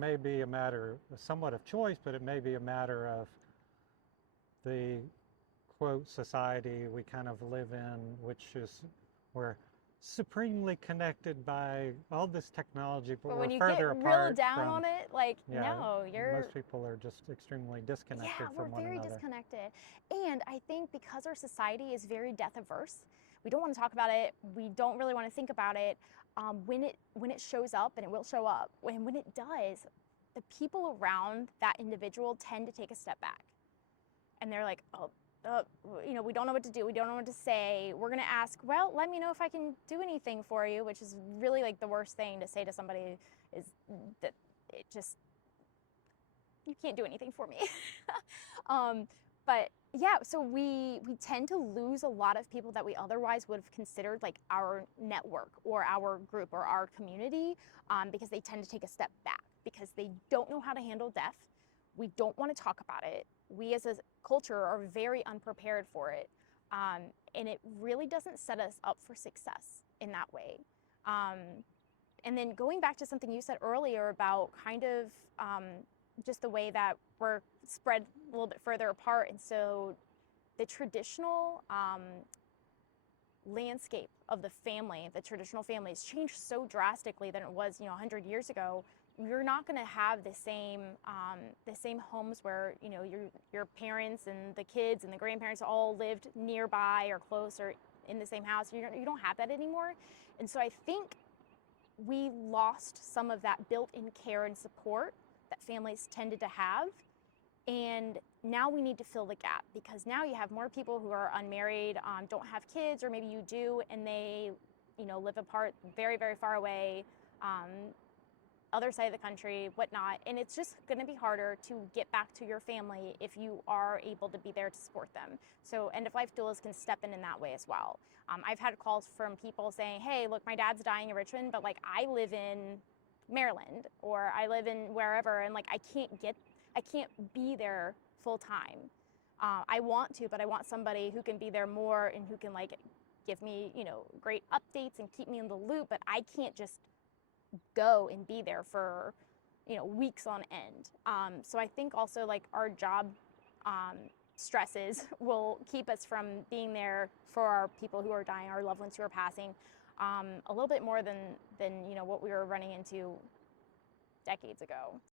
may be a matter somewhat of choice, but it may be a matter of the quote society we kind of live in, which is we're supremely connected by all this technology, but But we're when you get further real apart down from, on it, like, yeah, no, most people are just extremely disconnected yeah, we're from one very another. disconnected. And I think because our society is very death averse, we don't want to talk about it. We don't really want to think about it. When it shows up, and it will show up, when it does, the people around that individual tend to take a step back, and they're like, oh, we don't know what to do. We don't know what to say. We're gonna ask, well, let me know if I can do anything for you, which is really like the worst thing to say to somebody, is that it just, you can't do anything for me. But yeah, so we tend to lose a lot of people that we otherwise would have considered like our network or our group or our community, because they tend to take a step back because they don't know how to handle death. We don't want to talk about it. We as a culture are very unprepared for it. And it really doesn't set us up for success in that way. And then going back to something you said earlier about kind of just the way that we're spread a little bit further apart. And so the traditional landscape of the family, the traditional family has changed so drastically than it was, 100 years ago. You're not going to have the same homes where, your parents and the kids and the grandparents all lived nearby or close or in the same house. You don't have that anymore. And so I think we lost some of that built-in care and support that families tended to have. And now we need to fill the gap, because now you have more people who are unmarried, don't have kids, or maybe you do, and they, live apart very, very far away, other side of the country, whatnot. And it's just going to be harder to get back to your family if you are able to be there to support them. So end-of-life doulas can step in that way as well. I've had calls from people saying, hey, look, my dad's dying in Richmond, but like I live in Maryland, or I live in wherever, and like I can't be there full time. I want to, but I want somebody who can be there more and who can like give me, great updates and keep me in the loop, but I can't just go and be there for, weeks on end. So I think also like our job stresses will keep us from being there for our people who are dying, our loved ones who are passing, a little bit more than what we were running into decades ago.